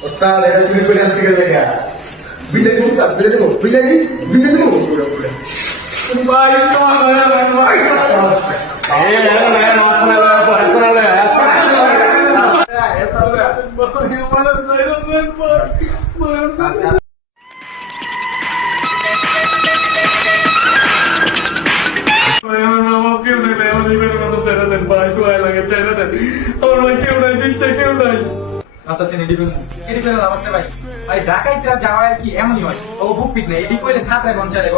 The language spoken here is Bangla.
Ustaz, ada curi kuliah segala dia. Bila ni Ustaz, bila ni. Baik soalnya, baik. আচ্ছা এদিকে এদিকে নমস্তে ভাই ভাই ঢাকায় যাওয়া কি এমনই হয় ও বুক পিক নেই এদিকে কইলে থাকায় মন চাইলে